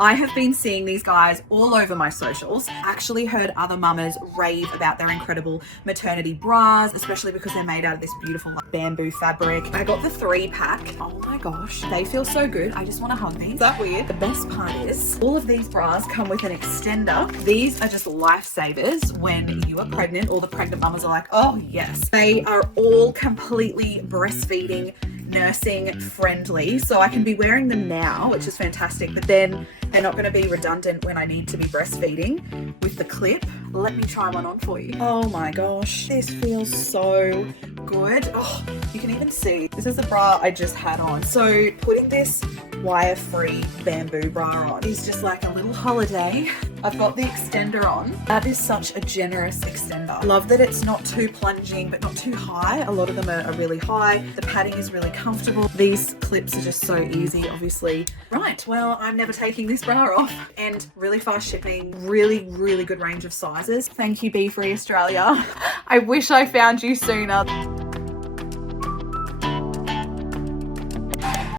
I have been seeing these guys all over my socials. Actually heard other mamas rave about their incredible maternity bras, especially because they're made out of this beautiful like, bamboo fabric. I got the 3-pack. Oh my gosh, they feel so good. I just want to hug these. Is that weird? The best part is all of these bras come with an extender. These are just lifesavers when you are pregnant. All the pregnant mamas are like, oh yes. They are all completely breastfeeding, nursing friendly, so I can be wearing them now, which is fantastic, but then they're not going to be redundant when I need to be breastfeeding with the clip. Let me try one on for you. Oh my gosh, this feels so good. Oh, you can even see this is the bra I just had on. So putting this wire-free bamboo bra on is just like a little holiday. I've got the extender on. That is such a generous extender. Love that it's not too plunging but not too high. A lot of them are really high. The padding is really comfortable. These clips are just so easy, obviously. Right, well, I'm never taking this bra off. And really fast shipping, really good range of sizes. Thank you, Be Free Australia. I wish I found you sooner.